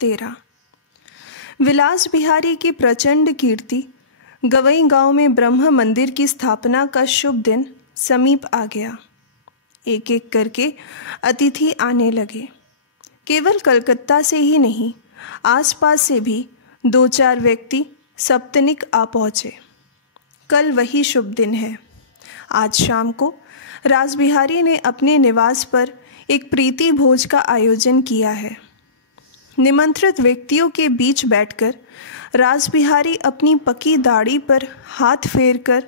13। विलास बिहारी की प्रचंड कीर्ति गवई गांव में ब्रह्म मंदिर की स्थापना का शुभ दिन समीप आ गया। एक एक करके अतिथि आने लगे। केवल कलकत्ता से ही नहीं, आसपास से भी 2-4 व्यक्ति सप्तनिक आ पहुँचे। कल वही शुभ दिन है। आज शाम को रासबिहारी ने अपने निवास पर एक प्रीति भोज का आयोजन किया है। निमंत्रित व्यक्तियों के बीच बैठकर रासबिहारी अपनी पकी दाढ़ी पर हाथ फेरकर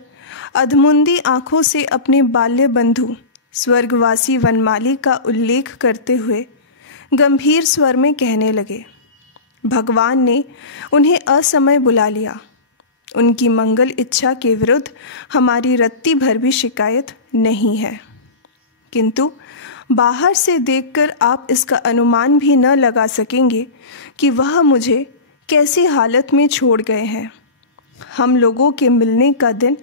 अधमुंदी आंखों से अपने बाल्य बंधु स्वर्गवासी वनमाली का उल्लेख करते हुए गंभीर स्वर में कहने लगे, भगवान ने उन्हें असमय बुला लिया। उनकी मंगल इच्छा के विरुद्ध हमारी रत्ती भर भी शिकायत नहीं है, किंतु बाहर से देखकर आप इसका अनुमान भी न लगा सकेंगे कि वह मुझे कैसी हालत में छोड़ गए हैं। हम लोगों के मिलने का दिन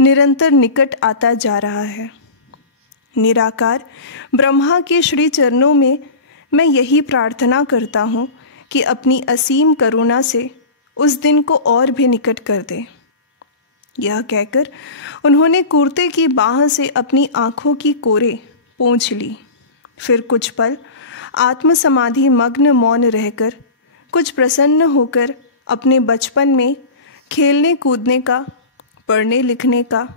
निरंतर निकट आता जा रहा है। निराकार ब्रह्मा के श्री चरणों में मैं यही प्रार्थना करता हूँ कि अपनी असीम करुणा से उस दिन को और भी निकट कर दे। यह कहकर उन्होंने कुर्ते की बाह से अपनी आँखों की कोरे पोंछ ली। फिर कुछ पल आत्मसमाधि मग्न मौन रहकर कुछ प्रसन्न होकर अपने बचपन में खेलने कूदने का, पढ़ने लिखने का,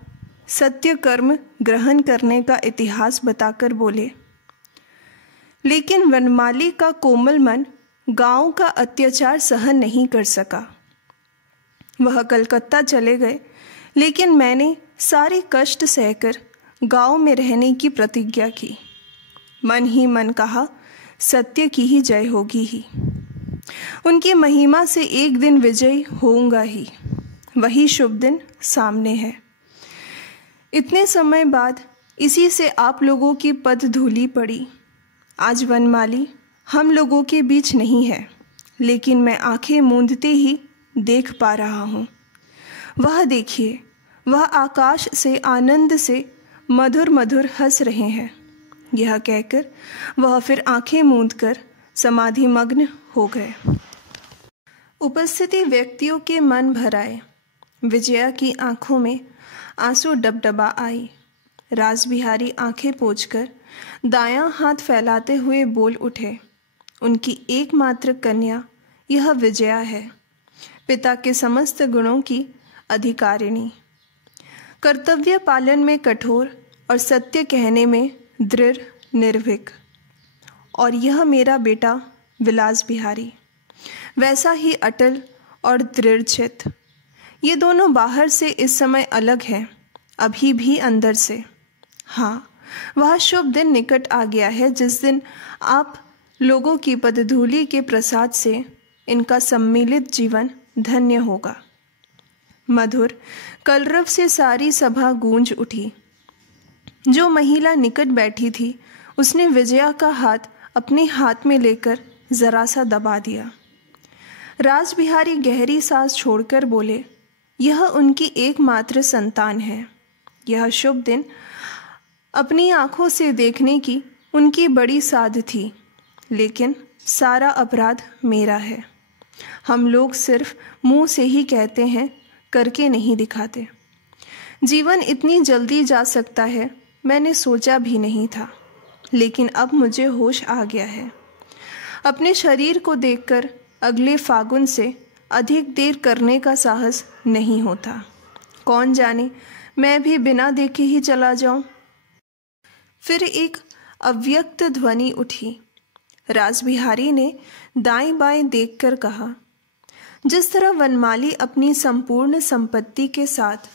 सत्य कर्म ग्रहण करने का इतिहास बताकर बोले, लेकिन वनमाली का कोमल मन गांव का अत्याचार सहन नहीं कर सका। वह कलकत्ता चले गए, लेकिन मैंने सारे कष्ट सहकर गांव में रहने की प्रतिज्ञा की। मन ही मन कहा, सत्य की ही जय होगी ही। उनकी महिमा से एक दिन विजयी होऊंगा ही। वही शुभ दिन सामने है। इतने समय बाद इसी से आप लोगों की पद धूली पड़ी। आज वनमाली हम लोगों के बीच नहीं है, लेकिन मैं आंखें मूंदते ही देख पा रहा हूँ। वह देखिए, वह आकाश से आनंद से मधुर मधुर हंस रहे हैं। यह कहकर वह फिर आंखें मूंदकर समाधि मग्न हो गए। उपस्थिति व्यक्तियों के मन भर आए। विजया की आंखों में आंसू डबडबा आई। रासबिहारी आंखें पोंछकर दायां हाथ फैलाते हुए बोल उठे, उनकी एकमात्र कन्या यह विजया है, पिता के समस्त गुणों की अधिकारिणी, कर्तव्य पालन में कठोर और सत्य कहने में दृढ़ निर्भीक। और यह मेरा बेटा विलास बिहारी, वैसा ही अटल और दृढ़चित्त। ये दोनों बाहर से इस समय अलग हैं, अभी भी अंदर से। हाँ, वह शुभ दिन निकट आ गया है जिस दिन आप लोगों की पदधूलि के प्रसाद से इनका सम्मिलित जीवन धन्य होगा। मधुर कलरव से सारी सभा गूंज उठी। जो महिला निकट बैठी थी उसने विजया का हाथ अपने हाथ में लेकर जरा सा दबा दिया। रासबिहारी गहरी सांस छोड़कर बोले, यह उनकी एकमात्र संतान है। यह शुभ दिन अपनी आंखों से देखने की उनकी बड़ी साध थी, लेकिन सारा अपराध मेरा है। हम लोग सिर्फ मुंह से ही कहते हैं, करके नहीं दिखाते। जीवन इतनी जल्दी जा सकता है मैंने सोचा भी नहीं था, लेकिन अब मुझे होश आ गया है। अपने शरीर को देखकर अगले फागुन से अधिक देर करने का साहस नहीं होता। कौन जाने मैं भी बिना देखे ही चला जाऊं। फिर एक अव्यक्त ध्वनि उठी। रासबिहारी ने दाएं बाएं देखकर कहा, जिस तरह वनमाली अपनी संपूर्ण संपत्ति के साथ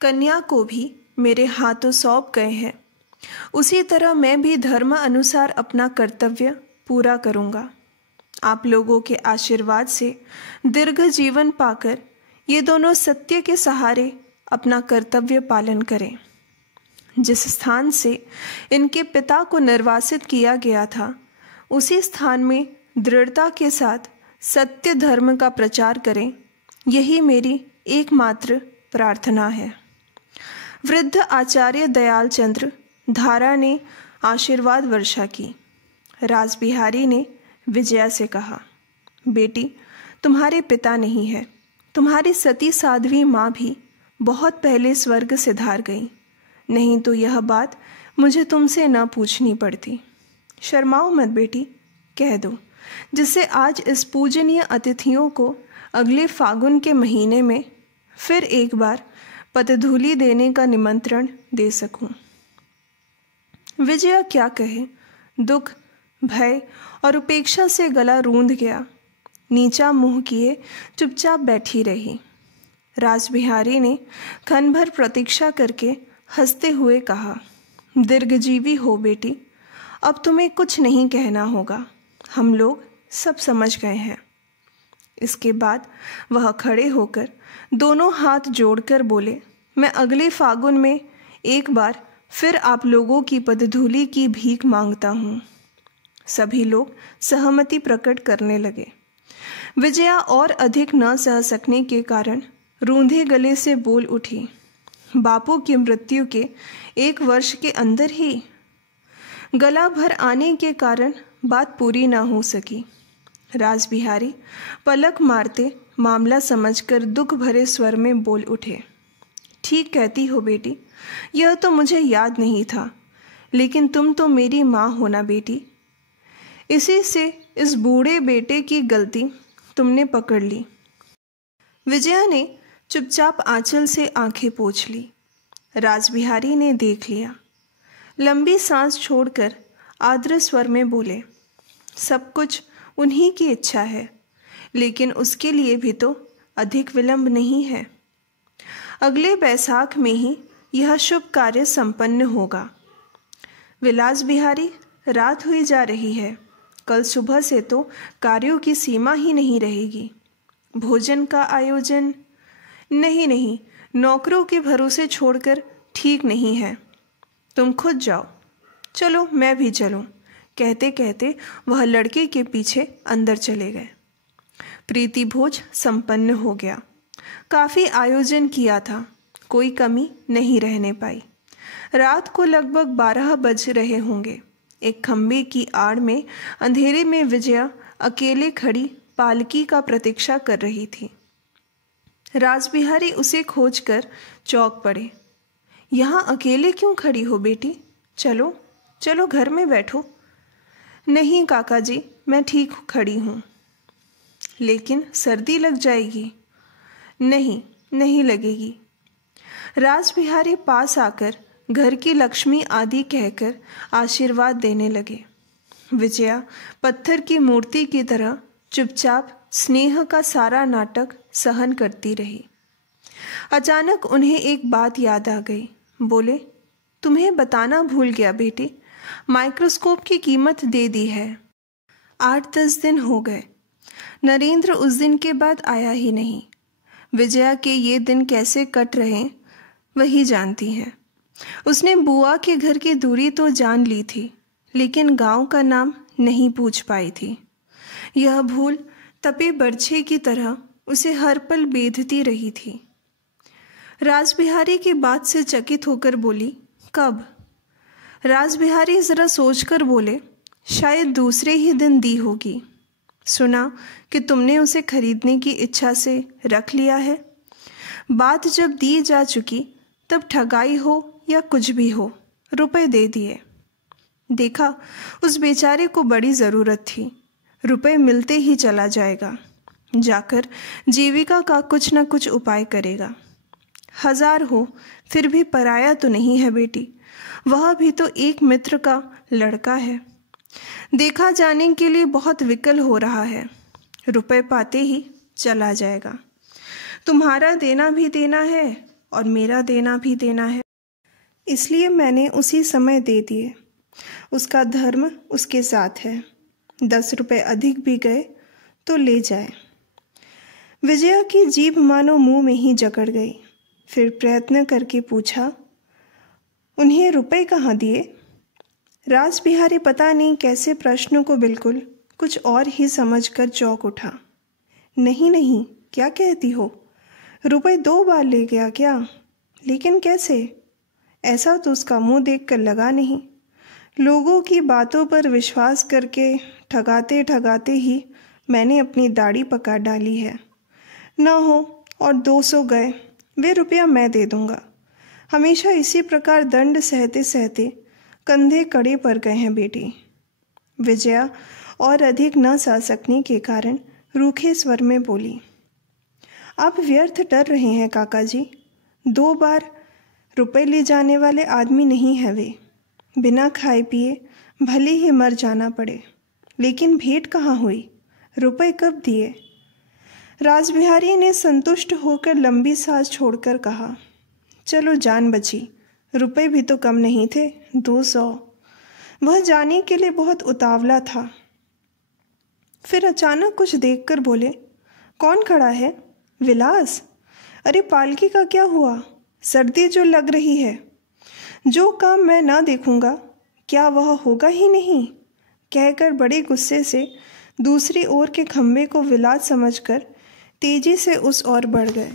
कन्या को भी मेरे हाथों सौंप गए हैं, उसी तरह मैं भी धर्म अनुसार अपना कर्तव्य पूरा करूंगा। आप लोगों के आशीर्वाद से दीर्घ जीवन पाकर ये दोनों सत्य के सहारे अपना कर्तव्य पालन करें। जिस स्थान से इनके पिता को निर्वासित किया गया था, उसी स्थान में दृढ़ता के साथ सत्य धर्म का प्रचार करें, यही मेरी एकमात्र प्रार्थना है। वृद्ध आचार्य दयाल चंद्र धारा ने आशीर्वाद वर्षा की। रासबिहारी ने विजया से कहा, बेटी, तुम्हारे पिता नहीं है, तुम्हारी सती साध्वी माँ भी बहुत पहले स्वर्ग सिधार गई, नहीं तो यह बात मुझे तुमसे न पूछनी पड़ती। शर्माओ मत बेटी, कह दो, जिससे आज इस पूजनीय अतिथियों को अगले फागुन के महीने में फिर एक बार पतधूलि देने का निमंत्रण दे सकूं। विजया क्या कहे, दुख, भय और उपेक्षा से गला रूंध गया। नीचा मुंह किए चुपचाप बैठी रही। रासबिहारी ने क्षण भर प्रतीक्षा करके हंसते हुए कहा, दीर्घजीवी हो बेटी, अब तुम्हें कुछ नहीं कहना होगा, हम लोग सब समझ गए हैं। इसके बाद वह खड़े होकर दोनों हाथ जोड़कर बोले, मैं अगले फागुन में एक बार फिर आप लोगों की पदधूलि की भीख मांगता हूँ। सभी लोग सहमति प्रकट करने लगे। विजया और अधिक न सह सकने के कारण रूंधे गले से बोल उठी, बापू की मृत्यु के 1 वर्ष के अंदर ही। गला भर आने के कारण बात पूरी न हो सकी। रासबिहारी पलक मारते मामला समझकर दुख भरे स्वर में बोल उठे, ठीक कहती हो बेटी, यह तो मुझे याद नहीं था, लेकिन तुम तो मेरी माँ हो ना बेटी। इसी से इस बूढ़े बेटे की गलती तुमने पकड़ ली। विजया ने चुपचाप आंचल से आंखें पोंछ ली। रासबिहारी ने देख लिया। लंबी सांस छोड़कर आर्द्र स्वर में बोले, सब कुछ उन्हीं की इच्छा है, लेकिन उसके लिए भी तो अधिक विलंब नहीं है। अगले बैसाख में ही यह शुभ कार्य संपन्न होगा। विलास बिहारी, रात हुई जा रही है, कल सुबह से तो कार्यों की सीमा ही नहीं रहेगी। भोजन का आयोजन नहीं, नौकरों के भरोसे छोड़कर ठीक नहीं है। तुम खुद जाओ। चलो मैं भी चलूं। कहते कहते वह लड़के के पीछे अंदर चले गए। प्रीति भोज संपन्न हो गया। काफ़ी आयोजन किया था, कोई कमी नहीं रहने पाई। रात को लगभग 12 बज रहे होंगे। एक खम्भे की आड़ में अंधेरे में विजया अकेले खड़ी पालकी का प्रतीक्षा कर रही थी। रासबिहारी उसे खोजकर चौंक पड़े। यहाँ अकेले क्यों खड़ी हो बेटी? चलो चलो घर में बैठो। नहीं काका जी, मैं ठीक खड़ी हूँ। लेकिन सर्दी लग जाएगी। नहीं लगेगी। रासबिहारी पास आकर घर की लक्ष्मी आदि कहकर आशीर्वाद देने लगे। विजया पत्थर की मूर्ति की तरह चुपचाप स्नेह का सारा नाटक सहन करती रही। अचानक उन्हें एक बात याद आ गई। बोले, तुम्हें बताना भूल गया बेटी, माइक्रोस्कोप की कीमत दे दी है। 8-10 दिन हो गए। नरेंद्र उस दिन के बाद आया ही नहीं। विजया के ये दिन कैसे कट रहे वही जानती है। उसने बुआ के घर की दूरी तो जान ली थी, लेकिन गांव का नाम नहीं पूछ पाई थी। यह भूल तपे बरछे की तरह उसे हर पल बेधती रही थी। रासबिहारी की बात से चकित होकर बोली, कब? रासबिहारी जरा सोचकर बोले, शायद दूसरे ही दिन दी होगी। सुना कि तुमने उसे खरीदने की इच्छा से रख लिया है। बात जब दी जा चुकी तब ठगाई हो या कुछ भी हो, रुपए दे दिए। देखा, उस बेचारे को बड़ी ज़रूरत थी। रुपए मिलते ही चला जाएगा, जाकर जीविका का कुछ न कुछ उपाय करेगा। 1000 हो फिर भी पराया तो नहीं है बेटी, वह भी तो एक मित्र का लड़का है। देखा जाने के लिए बहुत विकल हो रहा है। रुपए पाते ही चला जाएगा। तुम्हारा देना भी देना है और मेरा देना भी देना है, इसलिए मैंने उसी समय दे दिए। उसका धर्म उसके साथ है। 10 रुपए अधिक भी गए तो ले जाए। विजया की जीभ मानो मुंह में ही जकड़ गई। फिर प्रयत्न करके पूछा, उन्हें रुपए कहाँ दिए? रासबिहारी पता नहीं कैसे प्रश्न को बिल्कुल कुछ और ही समझकर चौंक उठा। नहीं, क्या कहती हो? रुपए 2 बार ले गया क्या? लेकिन कैसे? ऐसा तो उसका मुंह देखकर लगा नहीं। लोगों की बातों पर विश्वास करके ठगाते ठगाते ही मैंने अपनी दाढ़ी पका डाली है। ना हो और 200 गए, वे रुपया मैं दे दूँगा। हमेशा इसी प्रकार दंड सहते सहते कंधे कड़े पर गए हैं बेटी। विजया और अधिक न सह सकने के कारण रूखे स्वर में बोली, आप व्यर्थ डर रहे हैं काका जी। 2 बार रुपए ले जाने वाले आदमी नहीं है वे। बिना खाए पिए भले ही मर जाना पड़े, लेकिन भेंट कहाँ हुई, रुपए कब दिए? रासबिहारी ने संतुष्ट होकर लंबी सांस छोड़कर कहा, चलो जान बची, रुपए भी तो कम नहीं थे, 200। वह जाने के लिए बहुत उतावला था। फिर अचानक कुछ देखकर बोले, कौन खड़ा है? विलास? अरे पालकी का क्या हुआ? सर्दी जो लग रही है। जो काम मैं ना देखूंगा क्या वह होगा ही नहीं? कहकर बड़े गुस्से से दूसरी ओर के खंभे को विलास समझकर तेजी से उस ओर बढ़ गए।